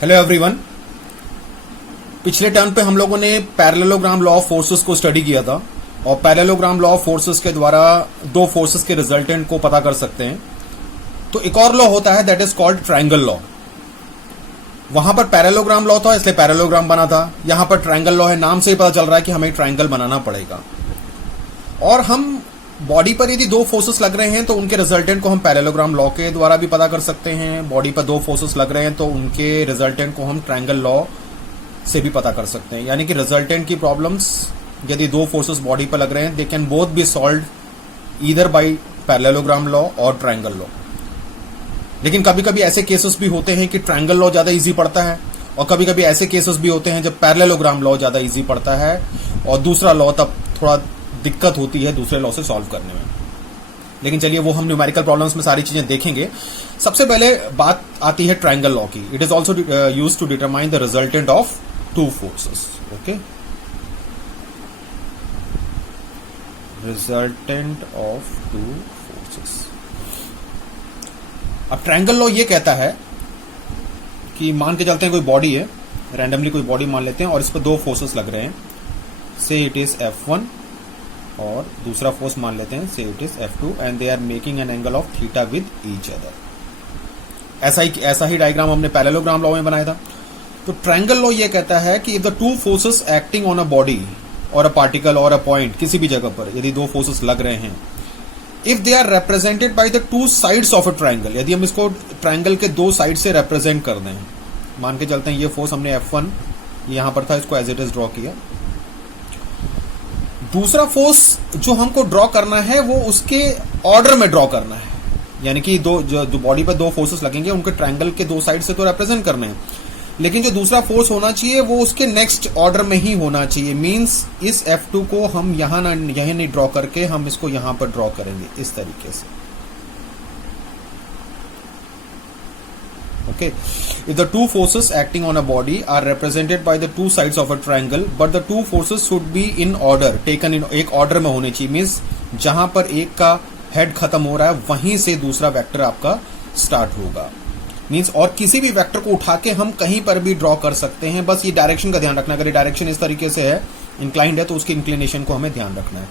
Hello everyone. पिछले term पे हम लोगों ने पैरेललोग्राम लॉ ऑफ फोर्सेस को स्टडी किया था और पैरेललोग्राम लॉ ऑफ फोर्सेस के द्वारा दो फोर्सेस के रिजल्टेंट को पता कर सकते हैं। तो एक और लॉ होता है that is called triangle law. वहां पर पैरेललोग्राम लॉ था इसलिए पैरेललोग्राम बना था, यहां पर ट्रायंगल लॉ है, नाम से ही पता चल रहा है कि हमें ट्रायंगल बनाना पड़ेगा। और हम बॉडी पर यदि दो फोर्सेस लग रहे हैं तो उनके रिजल्टेंट को हम पैरेललोग्राम लॉ के द्वारा भी पता कर सकते हैं। बॉडी पर दो फोर्सेस लग रहे हैं तो उनके रिजल्टेंट को हम ट्रायंगल लॉ से भी पता कर सकते हैं। यानी कि रिजल्टेंट की प्रॉब्लम्स यदि दो फोर्सेस बॉडी पर लग रहे हैं they can both B solved either by parallelogram law और ट्रायंगल लॉ। लेकिन कभी कभी ऐसे केसेस भी होते हैं कि ट्रायंगल लॉ ज्यादा इजी पड़ता है और कभी कभी ऐसे केसेस भी होते हैं जब पैरेललोग्राम लॉ ज्यादा इजी पड़ता है और दूसरा लॉ तब थोड़ा दिक्कत होती है दूसरे लॉ से सॉल्व करने में। लेकिन चलिए वो हम न्यूमेरिकल प्रॉब्लम्स में सारी चीजें देखेंगे। सबसे पहले बात आती है ट्रायंगल लॉ की। It is also used to determine the resultant of two forces. Okay, resultant of two forces. अब ट्रायंगल लॉ ये कहता है कि मान के चलते हैं कोई बॉडी है, रैंडमली कोई बॉडी मान लेते हैं और इस पर दो फोर्सेस लग रहे हैं। से इट इज F1 और दूसरा फोर्स मान लेते हैं से it is F2 and they are making an angle of theta with each other. ऐसा ही डायग्राम हमने पैरेललोग्राम लॉ में बनाया था। तो ट्रायंगल लॉ ये कहता है कि if the two forces acting on a body और अ पार्टिकल और अ पॉइंट, किसी भी जगह पर यदि दो फोर्सेस लग रहे हैं, if they are represented by the two sides of a triangle, यदि हम इसको ट्रायंगल के दो साइड से रिप्रेजेंट कर दें, मान के चलते हैं ये फोर्स हमने F1 यहां पर था, इसको एज इट इज ड्रॉ किया। दूसरा फोर्स जो हमको ड्रॉ करना है वो उसके ऑर्डर में ड्रॉ करना है। यानी कि जो बॉडी पर दो फोर्सेस लगेंगे उनके ट्रायंगल के दो साइड से तो रिप्रेजेंट करने हैं, लेकिन जो दूसरा फोर्स होना चाहिए वो उसके नेक्स्ट ऑर्डर में ही होना चाहिए। मींस इस F2 को हम यहां नहीं ड्रॉ करके हम इसको यहां पर ड्रॉ करेंगे इस तरीके से। Okay, if the two forces acting on a body are represented by the two sides of a triangle, but the two forces should be in order, taken in एक ऑर्डर में होने चाहिए। मीन्स जहां पर एक का हेड खत्म हो रहा है वहीं से दूसरा वेक्टर आपका स्टार्ट होगा। मीन्स और किसी भी वेक्टर को उठा के हम कहीं पर भी ड्रॉ कर सकते हैं, बस ये डायरेक्शन का ध्यान रखना। अगर ये डायरेक्शन इस तरीके से है, इंक्लाइंड है, तो उसकी इंक्लिनेशन को हमें ध्यान रखना है।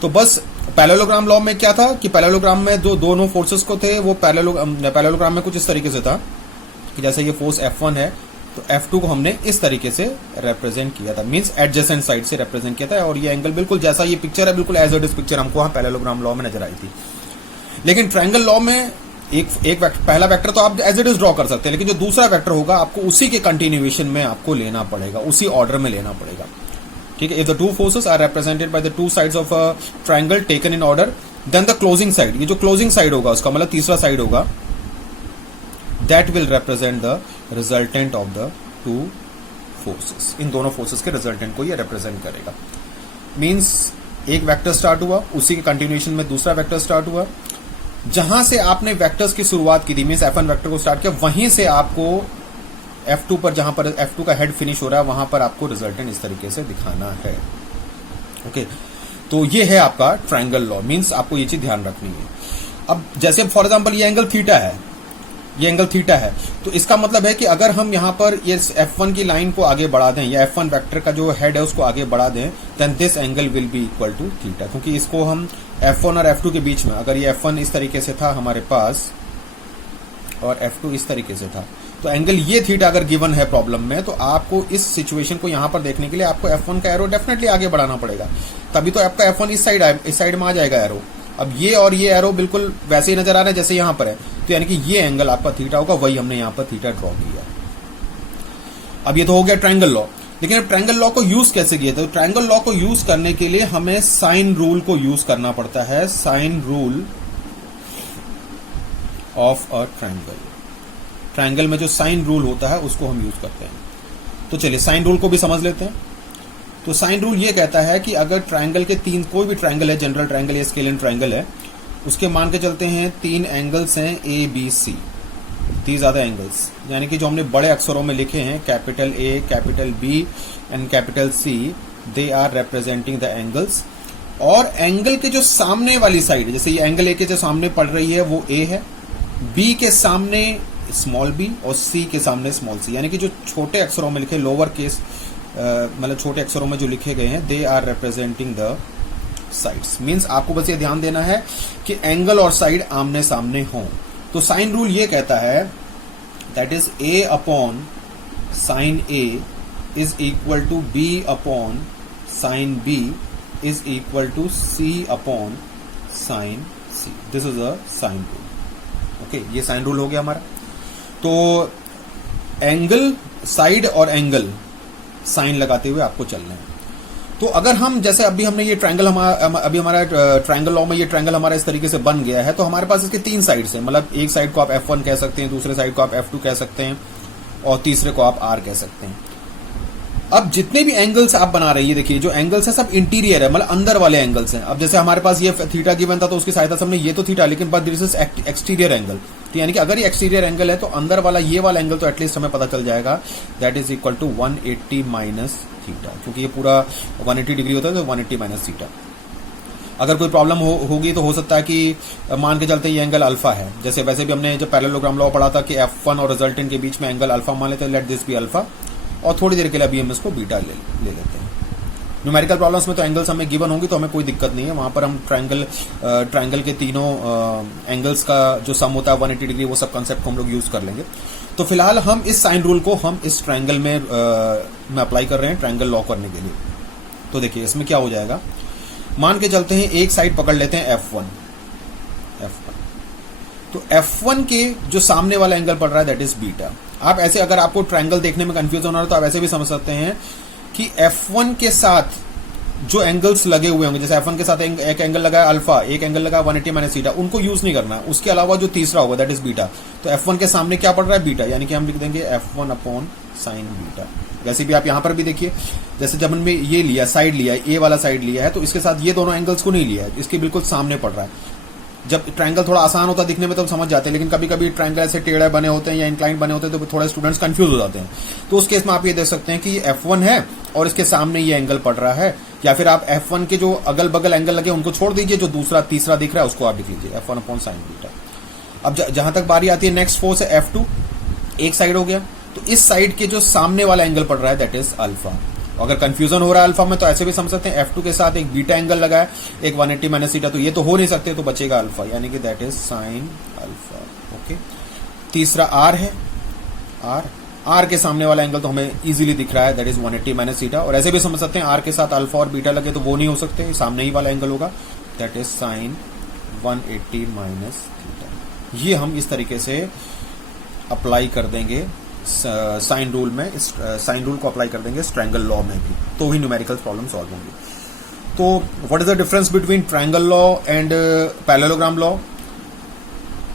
तो बस पैरेललोग्राम लॉ में क्या था कि पैरेललोग्राम में जो दोनों फोर्सेस को थे वो पैरेललोग्राम में कुछ इस तरीके से था कि जैसे ये फोर्स F1 है तो F2 को हमने इस तरीके से रिप्रेजेंट किया था। मींस एडजेसेंट साइड से रिप्रेजेंट किया था और ये एंगल बिल्कुल जैसा ये पिक्चर है बिल्कुल एज इट इज पिक्चर हमको वहां पैरेललोग्राम लॉ में नजर आई थी। लेकिन ट्रायंगल लॉ में पहला वेक्टर तो आप एज इट इज ड्रॉ कर सकते हैं, लेकिन जो दूसरा वेक्टर होगा आपको उसी के कंटिन्यूएशन में आपको लेना पड़ेगा, उसी ऑर्डर में लेना पड़ेगा। ठीक है, if the two forces are represented by the two sides of a triangle taken in order, then the closing side, ये जो क्लोजिंग साइड होगा उसका मतलब तीसरा साइड होगा, that will represent the resultant of the two forces। इन दोनों forces के resultant को ये रिप्रेजेंट करेगा। मींस एक वेक्टर स्टार्ट हुआ, उसी के कंटिन्यूएशन में दूसरा वेक्टर स्टार्ट हुआ। जहां से आपने वेक्टर्स की शुरुआत की थी, मींस F1 वेक्टर को स्टार्ट किया, वहीं से आपको F2 पर, जहां पर F2 का हेड फिनिश हो रहा है, वहां पर आपको रिजल्टेंट इस तरीके से दिखाना है। ओके, तो ये है आपका ट्रायंगल लॉ। मींस आपको ये चीज ध्यान रखनी है। अब जैसे फॉर एग्जाम्पल ये एंगल थीटा है, ये एंगल थीटा है, तो इसका मतलब है कि अगर हम यहां पर ये F1 की लाइन को आगे बढ़ा दें या F1 वेक्टर का जो हेड है उसको आगे बढ़ा दें, then this angle will be equal to theta. क्योंकि इसको हम F1 और F2 के बीच में, अगर ये F1 इस तरीके से था हमारे पास और F2 इस तरीके से था, तो एंगल ये थीटा अगर गिवन है प्रॉब्लम में, तो आपको इस सिचुएशन को यहां पर देखने के लिए आपको F1 का एरो डेफिनेटली आगे बढ़ाना पड़ेगा, तभी तो आपका F1 इस साइड में आ जाएगा एरो। अब ये और ये एरो बिल्कुल वैसे ही नजर आ रहा है जैसे यहां पर है, तो यानी कि ये एंगल आपका थीटा होगा, वही हमने यहां पर थीटा ड्रॉ किया। अब ये तो हो गया ट्रायंगल लॉ। लेकिन ट्रायंगल लॉ को यूज कैसे किया? तो ट्रायंगल लॉ को यूज करने के लिए हमें साइन रूल को यूज करना पड़ता है। Sine rule of a triangle. Triangle में जो साइन रूल होता है उसको हम यूज करते हैं। तो चलिए साइन रूल को भी समझ लेते हैं। तो साइन रूल ये कहता है कि अगर ट्रायंगल के कोई भी ट्रायंगल है, जनरल ट्रायंगल या स्केलिन ट्रायंगल है, उसके मान के चलते हैं 3 एंगल्स हैं ABC। These are the angles, यानी कि जो हमने बड़े अक्षरों में लिखे हैं capital A, capital B and capital C, they are representing the angles. और एंगल के जो सामने वाली साइड, जैसे ये एंगल A के जो सामने पड़ रही है वो A है, B के सामने स्मॉल बी और सी के सामने स्मॉल सी, यानी कि जो छोटे अक्षरों में लिखे लोअर केस मतलब छोटे अक्षरों में जो लिखे गए हैं, they are representing the sides. Means आपको बस ये ध्यान देना है कि एंगल और साइड आमने सामने हों। तो साइन रूल ये कहता है that is A upon sine A is equal to B upon sine B is equal to C upon sine C. This is a sine rule. Okay, ये साइन रूल हो गया हमारा। तो एंगल, साइड और angle sine लगाते हुए आपको चलना है। तो अगर हम जैसे अभी हमने ये ट्रायंगल अभी हमारा ट्रायंगल लॉ में ये ट्रायंगल हमारा इस तरीके से बन गया है, तो हमारे पास इसके 3 साइड्स हैं। मतलब एक साइड को आप F1 कह सकते हैं, दूसरे साइड को आप F2 कह सकते हैं और तीसरे को आप R कह सकते हैं। अब जितने भी एंगल्स आप बना रहे हैं, देखिए जो एंगल्स है सब इंटीरियर है, मतलब अंदर वाले एंगल्स हैं। अब जैसे हमारे पास ये थीटा गिवन था तो उसकी सहायता से हमने ये तो थीटा, लेकिन but this is exterior angle. तो यानी कि अगर ये एक्सटीरियर एंगल है तो अंदर वाला ये वाला एंगल तो एटलीस्ट हमें पता चल जाएगा that is equal to 180 minus theta, क्योंकि ये पूरा 180 डिग्री होता है तो 180 माइनस थीटा। अगर कोई प्रॉब्लम होगी तो हो सकता है कि मान के चलते ये एंगल अल्फा है। जैसे वैसे भी हमने जब पैरेललोग्राम लॉ पढ़ा था कि F1 और रिजल्टेंट के बीच में एंगल अल्फा मान लेते हैं, लेट दिस बी अल्फा, और थोड़ी देर के लिए अभी हम इसको बीटा ले लेते हैं। न्यूमेरिकल प्रॉब्लम्स में तो एंगल्स हमें गिवन होंगी तो हमें कोई दिक्कत नहीं है, वहां पर हम ट्रायंगल के तीनों एंगल्स का जो सम होता है 180 डिग्री, वो सब कंसेप्ट को हम लोग यूज कर लेंगे। तो फिलहाल हम इस साइन रूल को हम इस ट्रायंगल में अप्लाई कर रहे हैं ट्रायंगल लॉ करने के लिए। तो देखिए इसमें क्या हो जाएगा, मान के चलते हैं एक साइड पकड़ लेते हैं F1। तो F1 के जो सामने वाला एंगल पड़ रहा है दैट इज बीटा। आप ऐसे अगर आपको ट्रायंगल देखने में कंफ्यूजन हो रहा है तो आप ऐसे भी समझ सकते हैं कि F1 के साथ जो एंगल्स लगे हुए होंगे, जैसे F1 के साथ एक एंगल लगा है अल्फा, एक एंगल लगा 180 माइनस थीटा, उनको यूज नहीं करना। उसके अलावा जो तीसरा होगा दैट इज बीटा। तो F1 के सामने क्या पड़ रहा है, बीटा, यानी कि हम लिख देंगे F1 अपॉन साइन बीटा। वैसे भी आप यहां पर भी देखिए, जैसे जब हमने ये लिया साइड लिया, ए वाला साइड लिया है, तो इसके साथ ये दोनों एंगल्स को नहीं लिया है, इसके बिल्कुल सामने पड़ रहा है। जब ट्रायंगल थोड़ा आसान होता है दिखने में तो हम समझ जाते हैं, लेकिन कभी कभी ट्रायंगल ऐसे टेढ़े बने होते हैं या इंक्लाइन बने होते हैं तो थोड़े स्टूडेंट्स कंफ्यूज हो जाते हैं। तो उस केस में आप ये देख सकते हैं कि ये F1 है और इसके सामने ये एंगल पड़ रहा है, या फिर आप F1 के जो अगल बगल एंगल लगे उनको छोड़ दीजिए, जो दूसरा तीसरा दिख रहा है उसको आप लिख लीजिए F1 अपॉन साइन बीटा। अब जहां तक बारी आती है नेक्स्ट फोर्स है F2, एक साइड हो गया, तो इस साइड के जो सामने वाला एंगल पड़ रहा है दैट इज अल्फा। अगर कंफ्यूजन हो रहा है अल्फा में तो ऐसे भी समझ सकते हैं F2 के साथ एक बीटा एंगल लगा है, एक 180 माइनस थीटा, तो ये तो हो नहीं सकते, तो बचेगा अल्फा, यानी कि that is sine alpha. Okay, तीसरा R है, R के सामने वाला एंगल तो हमें इजीली दिख रहा है दैट इज 180 माइनस थीटा, और ऐसे भी समझ सकते हैं R के साथ अल्फा और बीटा लगे तो वो नहीं हो सकते, सामने ही वाला एंगल होगा that is sine 180 minus theta. ये हम इस तरीके से अप्लाई कर देंगे साइन रूल में, इस साइन रूल को अप्लाई कर देंगे इस ट्रायंगल लॉ में भी, तो ही न्यूमेरिकल प्रॉब्लम सॉल्व होंगी। तो what is the difference between triangle law and parallelogram law?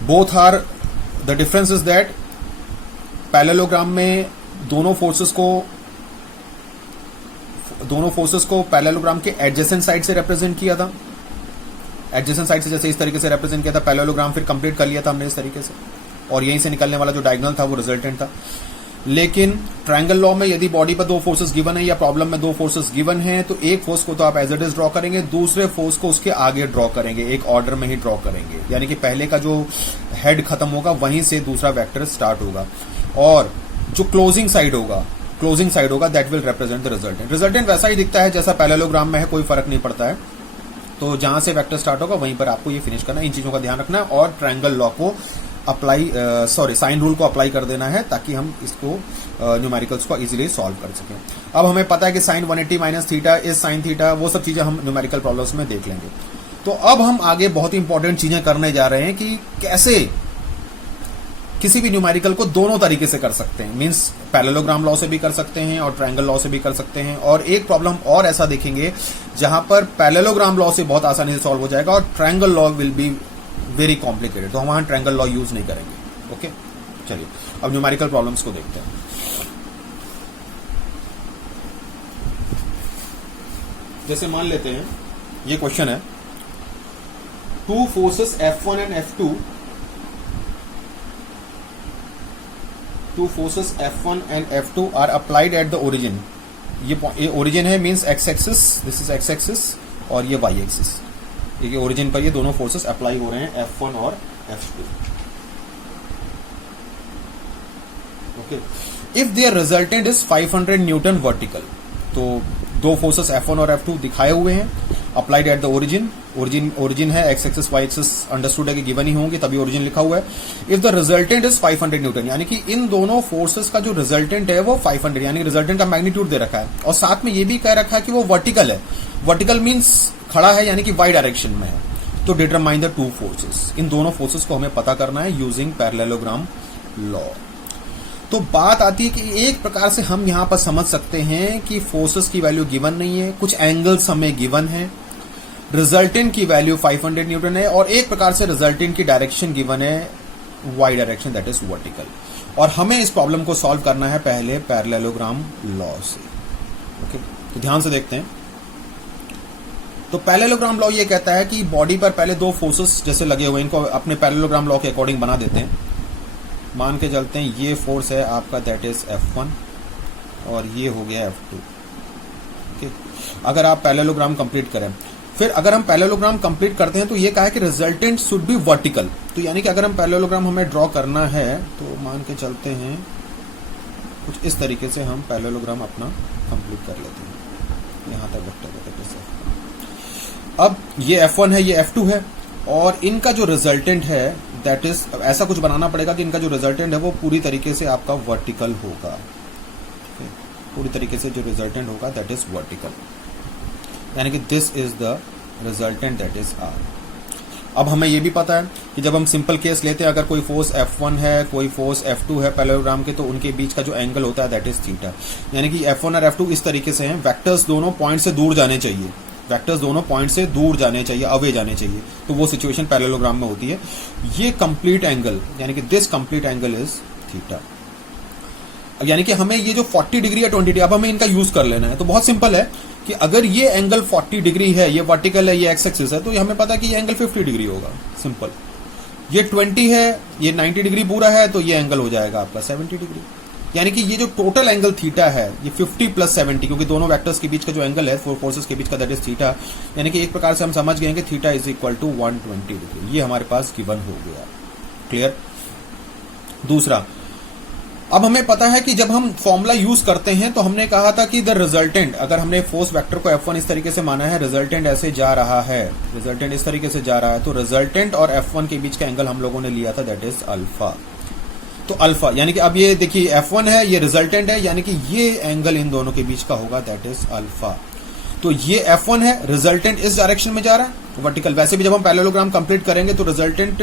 Both are, the difference is that parallelogram में दोनों फोर्सेस को पैरेललोग्राम के एडजेसेंट साइड से रिप्रेजेंट किया था। एडजेसेंट साइड से जैसे इस तरीके से रिप्रेजेंट किया था पैरेललोग्राम, फिर कंप्लीट कर लिया था हमने इस तरीके से, और यहीं से निकलने वाला जो डायगोनल था वो रिजल्टेंट था। लेकिन ट्रायंगल लॉ में यदि बॉडी पर 2 फोर्सेस गिवन है या प्रॉब्लम में 2 फोर्सेस गिवन है, तो एक फोर्स को तो आप एज इट इज ड्रॉ करेंगे, दूसरे फोर्स को उसके आगे ड्रॉ करेंगे, एक ऑर्डर में ही ड्रॉ करेंगे, यानी कि पहले का जो हेड खत्म होगा वहीं से दूसरा वेक्टर स्टार्ट होगा, और जो क्लोजिंग साइड होगा that will represent the resultant. Resultant वैसा ही दिखता है जैसा पैरेललोग्राम में है, कोई फर्क नहीं पड़ता है। तो जहां से वेक्टर स्टार्ट होगा वहीं पर आपको ये फिनिश करना है, इन चीजों का ध्यान रखना है, और ट्रायंगल लॉ को साइन रूल को अप्लाई कर देना है ताकि हम इसको न्यूमेरिकल्स को इजीली सॉल्व कर सकें। अब हमें पता है कि sine 180 minus theta is sine theta, वो सब चीजें हम न्यूमेरिकल प्रॉब्लम्स में देख लेंगे। तो अब हम आगे बहुत ही इंपॉर्टेंट चीजें करने जा रहे हैं कि कैसे किसी भी न्यूमेरिकल को दोनों तरीके से कर सकते हैं, मींस पैरेललोग्राम लॉ से भी कर सकते हैं और ट्रायंगल लॉ से भी कर सकते हैं। और एक प्रॉब्लम और ऐसा देखेंगे जहां पर पैरेललोग्राम लॉ से बहुत आसानी से सॉल्व हो जाएगा और triangle law will be very complicated, तो हम वहां ट्रायंगल लॉ यूज नहीं करेंगे। ओके, चलिए अब न्यूमेरिकल प्रॉब्लम्स को देखते हैं। जैसे मान लेते हैं ये क्वेश्चन है, 2 forces F1 and F2, 2 forces F1 and F2 are applied at the origin। ये ओरिजिन है, means x axis, this is x axis, और ये वाई एक्सिस। ये ओरिजिन पर ये दोनों फोर्सेस अप्लाई हो रहे हैं F1 और F2। Okay, if there resultant is 500 newton vertical, तो दो फोर्सेस F1 और F2 दिखाए हुए हैं, अप्लाइड एट द ओरिजिन है, x axis y axis understood है कि गिवन ही होंगे, तभी ओरिजिन लिखा हुआ है। If the resultant is 500 Newton, यानी कि इन दोनों फोर्सेस का जो रिजल्टेंट है वो 500, यानी रिजल्टेंट का मैग्नीट्यूड दे रखा है, और साथ में ये भी कह रखा है कि वो वर्टिकल है। वर्टिकल मीन्स खड़ा है, यानी कि वाई डायरेक्शन में है। तो डिटरमाइन द टू फोर्सेस, इन दोनों फोर्सेस को हमें पता करना है यूजिंग पैरेललोग्राम लॉ। तो बात आती है कि एक प्रकार से हम यहां पर समझ सकते हैं कि फोर्सेस की वैल्यू गिवन नहीं है, कुछ एंगल्स हमें गिवन है, रिजल्टेंट की वैल्यू 500 न्यूटन है, और एक प्रकार से रिजल्टेंट की डायरेक्शन गिवन है y direction, that is vertical. और हमें इस प्रॉब्लम को सॉल्व करना है पहले पैरेललोग्राम लॉ से। ओके, तो ध्यान से देखते हैं। तो पैरेललोग्राम लॉ ये कहता है कि बॉडी पर पहले दो फोर्सेस जैसे लगे हुए, इनको अपने पैरेललोग्राम लॉ के अकॉर्डिंग बना देते हैं। मान के चलते हैं ये फोर्स है आपका, दैट इज F1, और ये हो गया F2। ओके, अगर आप पैरेललोग्राम कंप्लीट करें, फिर अगर हम पैरेललोग्राम कंप्लीट करते हैं तो ये कहा है कि रिजल्टेंट शुड बी वर्टिकल। तो यानी कि अगर हम पैरेललोग्राम हमें ड्रॉ करना है तो मान के चलते हैं कुछ इस तरीके से हम पैरेललोग्राम अपना कंप्लीट कर लेते हैं। यहां तक वेक्टर है। अब ये F1 है, ये F2 है, और इनका जो रिजल्टेंट है दैट इज, ऐसा कुछ बनाना पड़ेगा कि इनका जो रिजल्टेंट है वो पूरी तरीके से आपका वर्टिकल होगा। पूरी तरीके से जो रिजल्टेंट होगा दैट इज वर्टिकल, यानी कि this is the resultant that is R। अब हमें ये भी पता है कि जब हम सिंपल केस लेते हैं, अगर कोई फोर्स F1 है, कोई फोर्स F2 है पैरेललोग्राम के, तो उनके बीच का जो एंगल होता है दैट इज थीटा। यानी कि F1 और F2 इस तरीके से हैं, वेक्टर्स दोनों पॉइंट से दूर जाने चाहिए, वेक्टर्स दोनों पॉइंट से दूर जाने चाहिए, अवे जाने चाहिए, तो वो सिचुएशन पैरेललोग्राम में होती है। ये कंप्लीट एंगल, यानी कि this complete angle is theta. यानी कि हमें ये जो 40 डिग्री या 20 डिग्री, अब हमें इनका यूज कर लेना है। तो बहुत सिंपल है कि अगर ये एंगल 40 डिग्री है, ये वर्टिकल है, ये एक्स एक्सिस है, तो हमें पता है कि ये एंगल 50 डिग्री होगा। सिंपल। ये 20 है, ये 90 डिग्री पूरा है, तो ये एंगल हो जाएगा आपका 70 डिग्री। यानी कि ये जो टोटल एंगल थीटा है ये 50 प्लस 70, क्योंकि दोनों वेक्टर्स के बीच का जो एंगल है फोर्सेस के बीच का दैट इज थीटा। यानी कि एक प्रकार से हम समझ गए कि theta is equal to 120 degree. ये हमारे पास गिवन हो गया। क्लियर। दूसरा, अब हमें पता है कि जब हम फॉर्मूला यूज करते हैं तो हमने कहा था कि द रिजल्टेंट, अगर हमने फोर्स वेक्टर को F1 इस तरीके से माना है, रिजल्टेंट ऐसे जा रहा है, रिजल्टेंट इस तरीके से जा रहा है, तो रिजल्टेंट और F1 के बीच का एंगल हम लोगों ने लिया था दैट इज अल्फा। तो अल्फा, यानी कि अब ये देखिए F1 है, ये रिजल्टेंट है, यानी कि ये एंगल इन दोनों के बीच का होगा दैट इज अल्फा। तो ये F1 है, रिजल्टेंट इस डायरेक्शन में जा रहा है वर्टिकल। वैसे भी जब हम पैरेललोग्राम कंप्लीट करेंगे तो रिजल्टेंट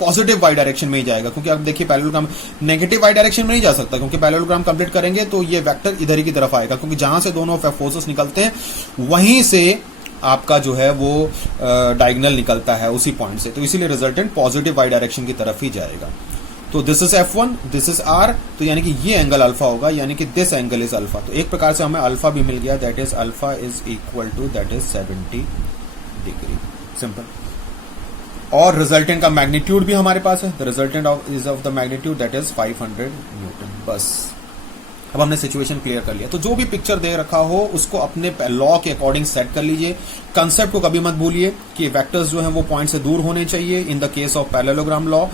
पॉजिटिव वाई डायरेक्शन में ही जाएगा, क्योंकि अब देखिए पैरेललोग्राम नेगेटिव वाई डायरेक्शन में नहीं जा सकता, क्योंकि पैरेललोग्राम कंप्लीट करेंगे तो ये वेक्टर इधर ही की तरफ आएगा, क्योंकि जहां से दोनों फोर्सेस निकलते हैं वहीं से आपका जो है वो डायगोनल निकलता है उसी पॉइंट से, तो इसीलिए रिजल्टेंट पॉजिटिव वाई डायरेक्शन की तरफ ही जाएगा। तो this is F1, this is R, तो यानी कि ये एंगल अल्फा होगा, यानी कि दिस एंगल इज अल्फा। तो एक प्रकार से हमें अल्फा भी मिल गया, that is alpha is equal to that is 70 degree. Simple. और रिजल्टेंट का मैग्नीट्यूड भी हमारे पास है, the resultant is of the magnitude that is 500 newton. बस अब हमने सिचुएशन क्लियर कर लिया। तो जो भी पिक्चर दे रखा हो उसको अपने लॉ के अकॉर्डिंग सेट कर लीजिए। कंसेप्ट को कभी मत भूलिए कि वेक्टर्स जो हैं वो पॉइंट से दूर होने चाहिए। In the case of parallelogram law,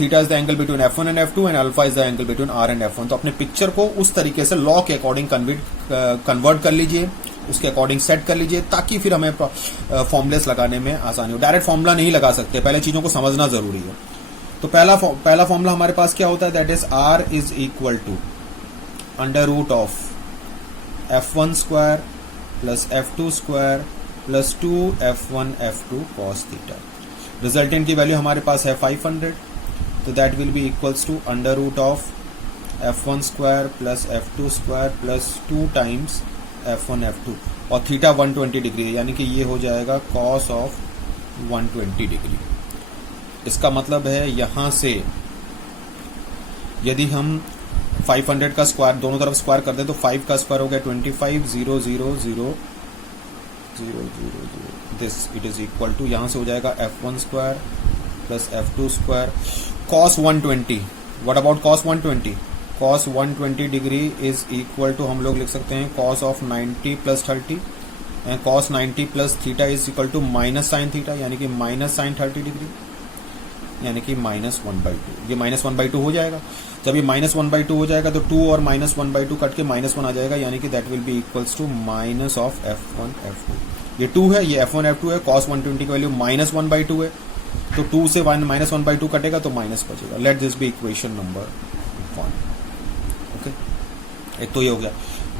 theta is the angle between F1 and F2 and alpha is the angle between R and F1। तो अपने पिक्चर को उस तरीके से लॉ के अकॉर्डिंग कन्वर्ट कर लीजिए, उसके अकॉर्डिंग सेट कर लीजिए, ताकि फिर हमें फॉर्मुलेस लगाने में आसानी हो। डायरेक्ट फॉर्मुला नहीं लगा सकते, पहले चीजों को समझना जरूरी है। तो पहला फॉर्मुला हमारे पास क्या होता है, that is R is equal to under root of F1 square plus F2 square plus 2F1 F2 cos theta. रिजल्टेंट की वैल्यू हमारे पास है 500, तो that will be equals to under root of F1 square plus F2 square plus 2 times F1 F2, और theta 120 degree है, यानी कि ये हो जाएगा cos ऑफ 120 डिग्री। इसका मतलब है यहां से यदि हम 500 का स्क्वायर दोनों तरफ स्क्वायर कर दें तो 5 का स्क्वायर हो गया 25, 0 0 0 0 0 0, this it is equal to, यहां से हो जाएगा F1 square plus F2 square cos 120। What about cos 120? cos 120 degree is equal to, हम लोग लिख सकते हैं cos of 90 plus 30, and cos 90 plus theta is equal to minus sine theta, यानी कि माइनस साइन 30 डिग्री। यानी कि -1/2। ये -1/2 हो जाएगा। जब ये -1/2 हो जाएगा तो 2 और -1/2 कट के -1 आ जाएगा, यानी कि that will be equals to minus of F1 F2। ये 2 है, ये F1 F2 है। cos 120 की वैल्यू -1/2 है, तो 2 से -1/2 कटेगा तो माइनस बचेगा। Let this be equation number 1। Okay, एक तो ये हो गया।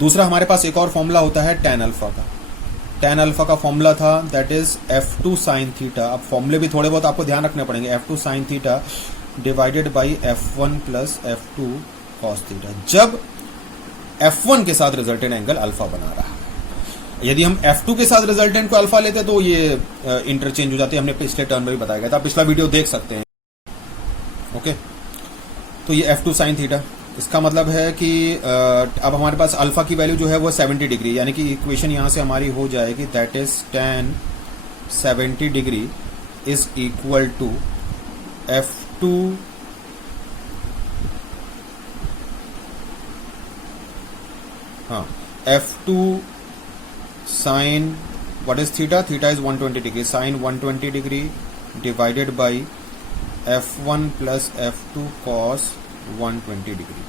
दूसरा हमारे पास एक और फॉर्मूला होता है tan अल्फा का। tan अल्फा का फॉर्मूला था that is F2 sin theta. अब फॉर्मूले भी थोड़े बहुत आपको ध्यान रखने पड़ेंगे। F2 sin theta divided by F1 plus F2 cos theta, जब F1 के साथ रिजल्टेंट एंगल अल्फा बना रहा है। यदि हम F2 के साथ रिजल्टेंट को अल्फा लेते तो ये इंटरचेंज हो जाती है। हमने पिछले टर्म में भी बताया गया था, पिछला वीडियो देख सकते हैं। ओके, तो ये F2 sin थीटा, इसका मतलब है कि अब हमारे पास अल्फा की वैल्यू जो है वो 70 डिग्री, यानी कि इक्वेशन यहां से हमारी हो जाएगी that is tan 70 degree is equal to F2 F2 sin what is theta? Theta is 120 degree, sin 120 degree divided by F1 plus F2 cos 120 degree.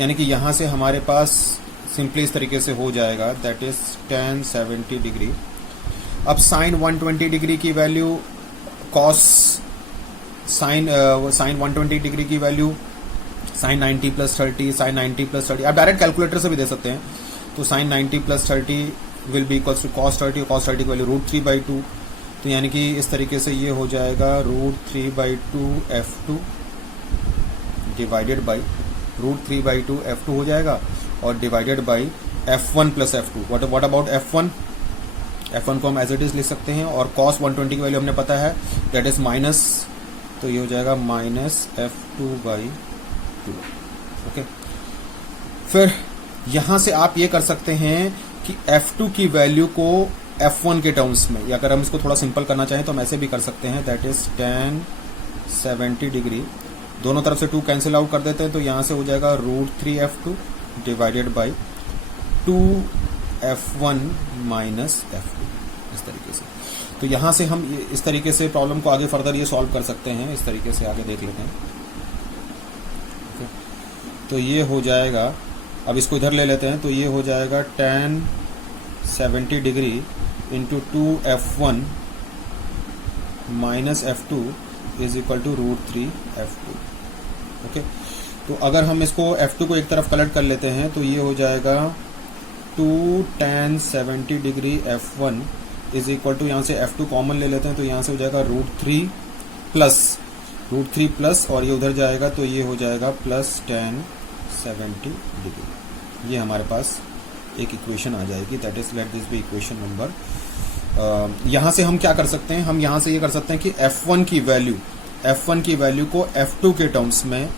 यानी कि यहां से हमारे पास सिंपली इस तरीके से हो जाएगा दैट इज tan 70 डिग्री। अब sin 120 डिग्री की वैल्यू cos sin 120 डिग्री की value sin 90 plus 30, sin 90 plus 30, आप डायरेक्ट कैलकुलेटर से भी दे सकते हैं। तो sin 90 plus 30 will be equals to cos 30, cos 30 की वैल्यू √3/2। तो यानी कि इस तरीके से ये हो जाएगा √3/2 F2 डिवाइडेड बाई √3/2 F2 हो जाएगा और divided by F1 plus F2। What about F1? F1 को हम एज इट इज लिख सकते हैं और cos 120 की वैल्यू हमने पता है दैट इज माइनस, तो ये हो जाएगा -F2/2। ओके, फिर यहां से आप ये कर सकते हैं कि F2 की वैल्यू को F1 के टर्म्स में, या अगर हम इसको थोड़ा सिंपल करना चाहें तो हम ऐसे भी कर सकते हैं दैट इज tan 70 डिग्री, दोनों तरफ से 2 कैंसिल आउट कर देते हैं, तो यहां से हो जाएगा √3F2 divided by 2F1 minus F2, इस तरीके से। तो यहां से हम इस तरीके से प्रॉब्लम को आगे फर्दर ये सॉल्व कर सकते हैं। इस तरीके से आगे देख लेते हैं। तो ये हो जाएगा, अब इसको इधर ले लेते हैं, तो ये हो जाएगा tan 70 degree into 2F1 minus F2 is equal to √3F2। Okay, तो अगर हम इसको F2 को एक तरफ कलेक्ट कर लेते हैं तो ये हो जाएगा 2 tan 70 degree F1 is equal to, यहाँ से F2 कॉमन ले लेते हैं तो यहाँ से हो जाएगा √3 प्लस और ये उधर जाएगा तो ये हो जाएगा प्लस tan 70 डिग्री। ये हमारे पास एक इक्वेशन आ जाएगी that is let this be equation number. यहां से हम क्या कर सकते हैं, हम यहां से ये कर सकते हैं कि F1 की वैल्यू को F2 के टर्म्स में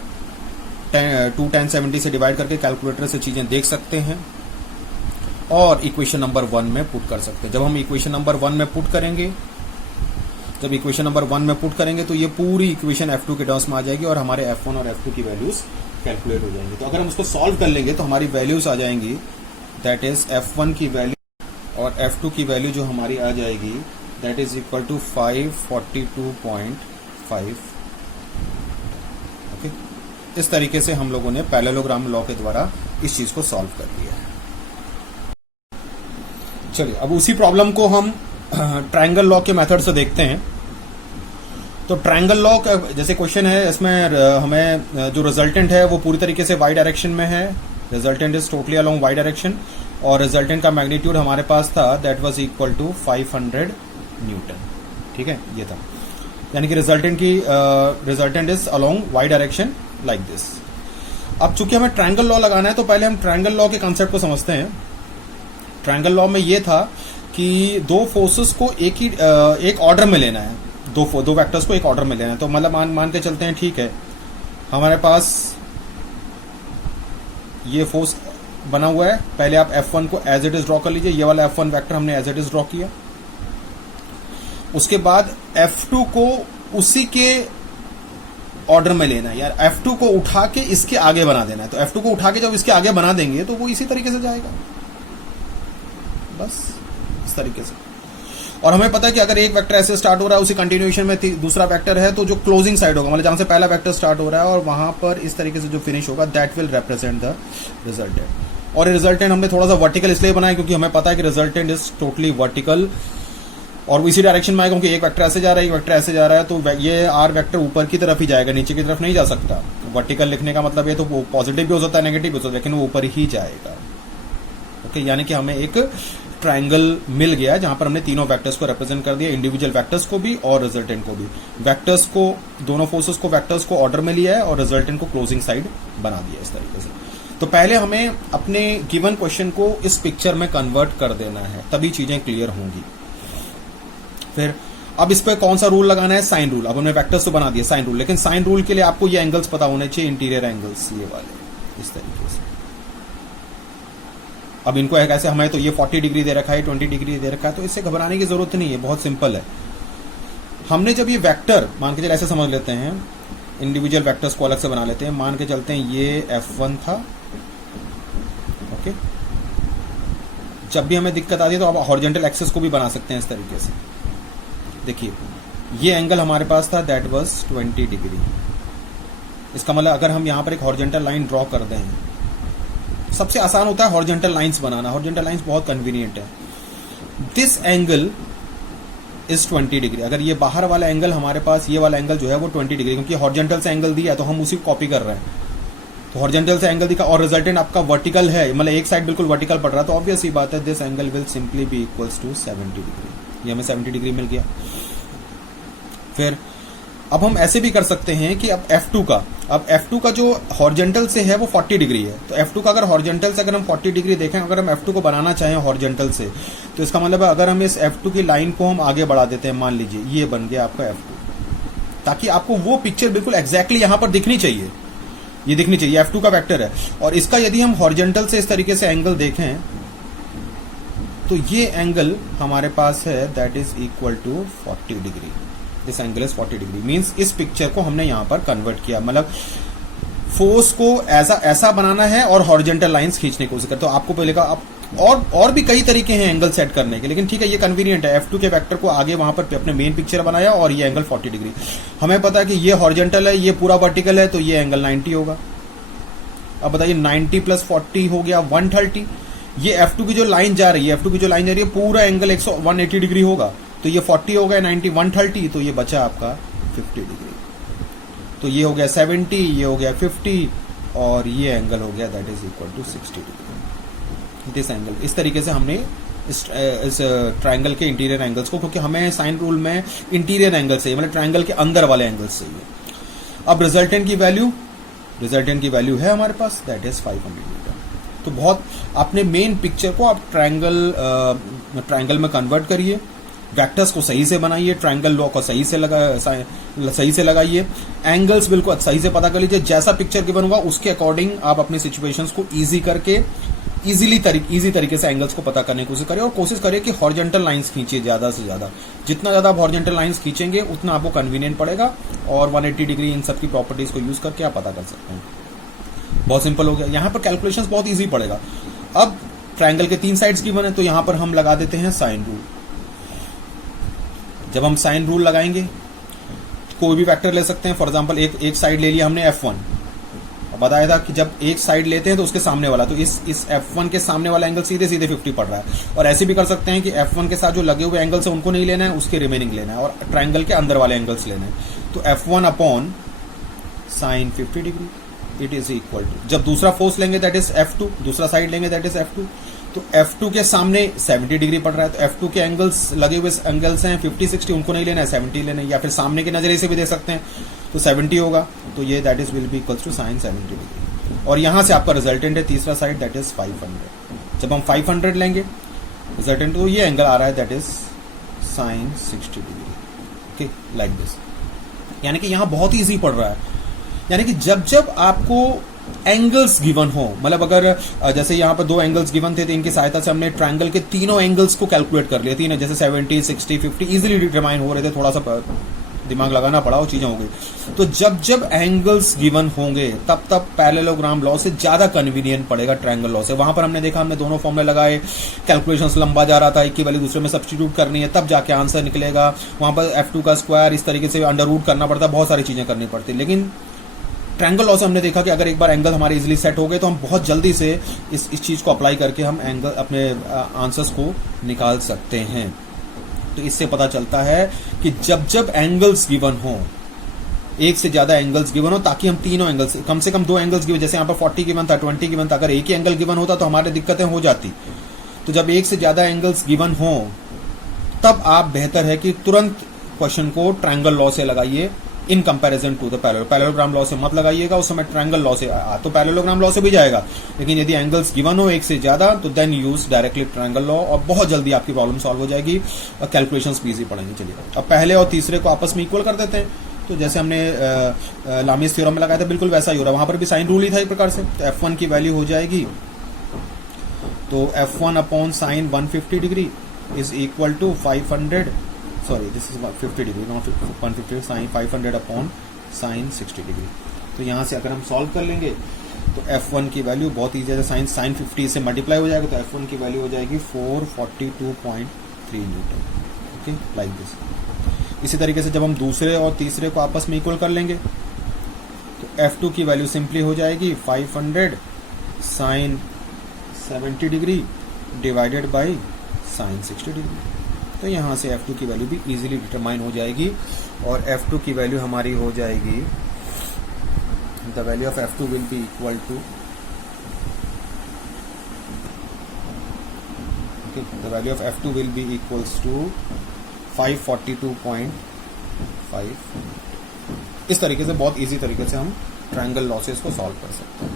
2 tan 70 से डिवाइड करके कैलकुलेटर से चीजें देख सकते हैं और इक्वेशन नंबर 1 में पुट कर सकते हैं। जब हम इक्वेशन नंबर 1 में पुट करेंगे तो ये पूरी इक्वेशन F2 के टर्म्स में आ जाएगी और हमारे F1 और F2 की वैल्यूज कैलकुलेट हो जाएंगी। तो अगर हम उसको सॉल्व कर लेंगे तो हमारी वैल्यूज आ जाएंगी दैट इज F1 की वैल्यू और F2 की वैल्यू जो हमारी आ जाएगी that is equal to 542.5। Okay, इस तरीके से हम लोगों ने पैरेललोग्राम लॉ के द्वारा इस चीज को सॉल्व कर लिया है। चलिए अब उसी प्रॉब्लम को हम ट्रायंगल लॉ के मेथड से देखते हैं। तो ट्रायंगल लॉ का जैसे क्वेश्चन है, इसमें हमें जो रिजल्टेंट है वो पूरी तरीके से वाई डायरेक्शन में है। Resultant is totally along Y direction और रिजल्टेंट का मैग्नीट्यूड हमारे पास था that was equal to 500 newton. ठीक है, ये था, यानी कि resultant is along Y direction like this. अब चूंकि हमें ट्रायंगल लॉ लगाना है तो पहले हम ट्रायंगल लॉ के कंसेप्ट को समझते हैं। ट्रायंगल लॉ में ये था कि दो फोर्सेस को एक ऑर्डर में लेना है, दो वेक्टर्स को एक ऑर्डर में लेना है। तो मतलब मान के चलते हैं, ठीक है, हमारे पास ये फोर्स बना हुआ है। पहले आप F1 को एज इट इज ड्रॉ कर लीजिए, ये वाला F1 वेक्टर हमने एज इट इज ड्रॉ किया। उसके बाद F2 को उसी के ऑर्डर में लेना है, यार F2 को उठा के इसके आगे बना देना है। तो F2 को उठा के जब इसके आगे बना देंगे तो वो इसी तरीके से जाएगा, बस इस तरीके से। और हमें पता है कि अगर एक वेक्टर ऐसे स्टार्ट हो रहा है उसी कंटिन्यूएशन में दूसरा वेक्टर है, तो जो क्लोजिंग साइड होगा मतलब जहां से पहला वेक्टर स्टार्ट हो रहा है और वहां पर इस तरीके से जो फिनिश होगा that will represent the resultant. और रिजल्टेंट हमने थोड़ा सा वर्टिकल इसलिए बनाया क्योंकि हमें पता है कि रिजल्टेंट इज टोटली वर्टिकल और इसी डायरेक्शन में आएगा, क्योंकि एक वेक्टर ऐसे जा रहा है एक वेक्टर ऐसे जा रहा है, तो ये आर वेक्टर ऊपर की तरफ ही जाएगा, नीचे की तरफ नहीं जा सकता। वर्टिकल लिखने का मतलब ये तो पॉजिटिव भी हो सकता है नेगेटिव भी हो सकता है, लेकिन वो ऊपर ही जाएगा। ओके, यानी कि हमें एक ट्रायंगल मिल गया जहां पर हमने तीनों वेक्टर्स को रिप्रेजेंट कर दिया, इंडिविजुअल वेक्टर्स को भी और रिजल्टेंट को भी। वेक्टर्स को, दोनों फोर्सेस को, वेक्टर्स को ऑर्डर में लिया है और रिजल्टेंट को क्लोजिंग साइड बना दिया इस तरीके से। तो पहले हमें अपने गिवन क्वेश्चन को इस पिक्चर में कन्वर्ट कर देना है, तभी चीजें क्लियर होंगी। फिर अब इस पे कौन सा रूल लगाना है? Sine rule. अब हमने वेक्टर्स तो बना दिए, साइन रूल, लेकिन साइन रूल के लिए आपको ये एंगल्स पता होने चाहिए, इंटीरियर एंगल्स ये वाले इस तरीके से। अब इनको कैसे, हमें तो ये 40 डिग्री दे रखा है, 20 डिग्री दे रखा है, तो इससे घबराने की जरूरत नहीं है, बहुत सिंपल है। हमने जब ये वेक्टर मान के चले, ऐसे समझ लेते हैं, इंडिविजुअल वेक्टर्स को अलग से बना लेते हैं, मान के चलते हैं ये F1 था। ओके, जब भी हमें दिक्कत आती है तो आप हॉरिजॉन्टल एक्सिस को भी बना सकते हैं इस तरीके से। देखिए ये एंगल हमारे पास था, दैट वाज 20 डिग्री। इसका मतलब अगर हम यहां पर एक हॉरिजॉन्टल लाइन ड्रॉ कर दें, सबसे आसान होता है हॉरिजॉन्टल लाइंस बनाना, हॉरिजॉन्टल लाइंस बहुत कन्वीनियंट है। This angle is 20 degree. अगर ये बाहर वाला एंगल हमारे पास, ये वाला एंगल जो है वो 20 डिग्री, क्योंकि हॉरिजॉन्टल से एंगल दिया है तो हम उसी को कॉपी कर रहे हैं। तो हॉरिजॉन्टल से एंगल दिखा और रिजल्टेंट आपका वर्टिकल है, मतलब एक साइड बिल्कुल वर्टिकल पड़ रहा है, तो ऑब्वियस ही बात है this angle will simply be equals to 70 degree. ये हमें 70 डिग्री मिल गया। फिर अब हम ऐसे भी कर सकते हैं कि अब F2 का जो हॉरिजॉन्टल से है वो 40 डिग्री है, तो F2 का अगर हॉरिजॉन्टल से अगर हम 40 डिग्री देखें, अगर हम F2 को बनाना चाहें हॉरिजॉन्टल से, तो इसका मतलब है अगर हम इस F2 की लाइन को हम आगे बढ़ा देते हैं, मान लीजिए ये बन गया आपका F2, ताकि आपको वो पिक्चर बिल्कुल एग्जैक्टली यहां पर दिखनी चाहिए, ये दिखनी चाहिए। F2 का वेक्टर है और इसका यदि हम हॉरिजॉन्टल से इस तरीके से एंगल देखें तो ये एंगल हमारे पास है that is equal to 40 degree. This angle is 40 degree, means इस पिक्चर को हमने यहां पर कन्वर्ट किया, मतलब फोर्स को ऐसा बनाना है और हॉरिजॉन्टल लाइंस खींचने की कोशिश करते। तो आपको पहले का और भी कई तरीके हैं एंगल सेट करने के, लेकिन ठीक है ये कन्वीनियंट है। F2 के वेक्टर को आगे वहां पर अपने मेन पिक्चर बनाया और ये एंगल 40 डिग्री। हमें पता है कि ये हॉरिजॉन्टल है, ये पूरा वर्टिकल है, तो ये एंगल 90 होगा। अब बताइए 90 प्लस 40 हो गया 130। ये F2 की जो लाइन जा रही है, पूरा एंगल 180 डिग्री होगा, तो ये 40 हो गया 90 130, तो ये बचा आपका 50 डिग्री। तो ये हो गया 70, ये हो गया 50 और ये एंगल हो गया that is equal to 60 degree. This angle, इस तरीके से हमने इस ट्रायंगल के इंटीरियर एंगल्स को, क्योंकि हमें साइन रूल में इंटीरियर एंगल से मतलब ट्रायंगल के अंदर वाले एंगल्स चाहिए। अब रिजल्टेंट की वैल्यू है हमारे पास दैट इज 500 मीटर। तो बहुत अपने मेन पिक्चर को आप ट्रायंगल में कन्वर्ट करिए, वेक्टर्स को सही से बनाइए, ट्रायंगल लॉ को सही से लगाइए, एंगल्स बिल्कुल सही से पता कर लीजिए। जैसा पिक्चर गिवन होगा उसके अकॉर्डिंग आप अपने सिचुएशंस को इजी करके इजी तरीके से एंगल्स को पता करने की कोशिश करिए और कोशिश करिए कि हॉरिजॉन्टल लाइंस खींचिए ज्यादा से ज्यादा। जितना ज्यादा आप हॉरिजॉन्टल लाइंस खींचेंगे उतना आपको कन्वीनियंट पड़ेगा और 180 डिग्री इन सब की प्रॉपर्टीज को यूज करके आप पता कर सकते हैं। बहुत सिंपल हो गया, यहाँ पर कैलकुलेशंस बहुत इजी पड़ेगा। अब ट्रायंगल के 3 साइड्स गिवन है, तो यहाँ पर हम लगा देते हैं साइन रूल। जब हम साइन रूल लगाएंगे कोई भी वेक्टर ले सकते हैं, फॉर एग्जांपल एक साइड ले लिया हमने F1, बताया था कि जब एक साइड लेते हैं तो उसके सामने वाला, तो इस F1 के सामने वाला एंगल सीधे 50 पड़ रहा है। और ऐसे भी कर सकते हैं कि F1 के साथ जो लगे हुए एंगल्स है उनको नहीं लेना है, उसके रिमेनिंग लेना है और ट्रायंगल के अंदर वाले एंगल्स लेने हैं। तो F1 upon sine 50 degree it is equal to, जब दूसरा फोर्स लेंगे दैट इज F2, दूसरा साइड लेंगे दैट इज F2, तो F2 के सामने 70 डिग्री पड़ रहा है, तो F2 के एंगल्स लगे हुए एंगल्स हैं 50 60, उनको नहीं लेना है, 70 लेना है, या फिर सामने के नजरिए से भी दे सकते हैं, तो 70 होगा, तो ये that is will be equals to sine 70 degree. और यहां से आपका रिजल्टेंट है तीसरा साइड दैट इज 500। जब हम 500 लेंगे रिजल्टेंट, तो ये एंगल आ रहा है that is sine 60 degree. Okay, like this. यानी कि यहां बहुत ईजी पड़ रहा है, यानी कि जब आपको एंगल्स गिवन हो, मतलब अगर जैसे यहाँ पर 2 एंगल्स गिवन थे तो इनकी सहायता से हमने ट्रायंगल के तीनों एंगल्स को कैलकुलेट कर लिया, तीन जैसे 70 60 50 इजीली डिटरमाइन हो रहे थे, थोड़ा सा दिमाग लगाना पड़ा, वो चीजें हो गई। तो जब जब एंगल्स गिवन होंगे तब तब पैरेललोग्राम लॉ से ज्यादा कन्वीनियंट पड़ेगा ट्रायंगल लॉ से। वहां पर हमने देखा, हमने दोनों फॉर्मूले लगाए, कैलकुलेशंस लंबा जा रहा था, एक की वैल्यू दूसरे में सब्स्टिट्यूट करनी है तब जाके आंसर निकलेगा। वहां पर F2 का स्क्वायर इस तरीके से अंडर रूट करना पड़ता, बहुत सारी चीजें करनी पड़ती। लेकिन ट्रायंगल लॉ से हमने देखा कि अगर एक बार एंगल हमारे इजीली सेट हो गए तो हम बहुत जल्दी से इस चीज को अप्लाई करके हम एंगल अपने आंसर्स को निकाल सकते हैं। तो इससे पता चलता है कि जब जब एंगल्स गिवन हो, एक से ज्यादा एंगल्स गिवन हो, ताकि हम तीनों एंगल्स, कम से कम 2 एंगल्स गिवन, जैसे यहाँ पर 40 गिवन था, 20 गिवन था, अगर एक ही एंगल गिवन होता तो हमारी दिक्कतें हो जाती। तो जब एक से ज्यादा एंगल्स गिवन हो तब आप बेहतर है कि तुरंत क्वेश्चन को ट्रायंगल लॉ से लगाइए in comparison to the parallelogram law से मत लगाइएगा, उस समय ट्रायंगल लॉ से तो पैरेललोग्राम लॉ से भी जाएगा, लेकिन यदि एंगल्स गिवन हो एक से ज्यादा तो then use directly triangle law और बहुत जल्दी आपकी प्रॉब्लम सॉल्व हो जाएगी और कैलकुलेशंस भी इजी पड़ेंगे। चलिए अब पहले और तीसरे को आपस में इक्वल कर देते हैं। तो जैसे हमने लामीज थ्योरम में लगाया था बिल्कुल वैसा ही हो रहा है, वहां पर भी साइन रूल ही था एक प्रकार से। तो F1 की वैल्यू हो जाएगी, तो F1 upon sine 150 degree is equal to 500, sorry this is 50 degree not 150, sine 500 upon sine 60 degree. तो यहां से अगर हम सॉल्व कर लेंगे तो F1 की वैल्यू बहुत ईजी है, साइन 50 से मल्टीप्लाई हो जाएगा तो F1 की वैल्यू हो जाएगी 442.3 न्यूटन। Okay, like this. इसी तरीके से जब हम दूसरे और तीसरे को आपस में इक्वल कर लेंगे तो F2 की वैल्यू सिंपली हो जाएगी 500 sine 70 degree divided by sine 60 degree. तो यहां से F2 की वैल्यू भी इजीली डिटरमाइन हो जाएगी और F2 की वैल्यू हमारी हो जाएगी, the value of F2 will be equal to, the value of F2 will be equals to 542.5। इस तरीके से बहुत इजी तरीके से हम ट्रायंगल लॉसेस को सॉल्व कर सकते हैं।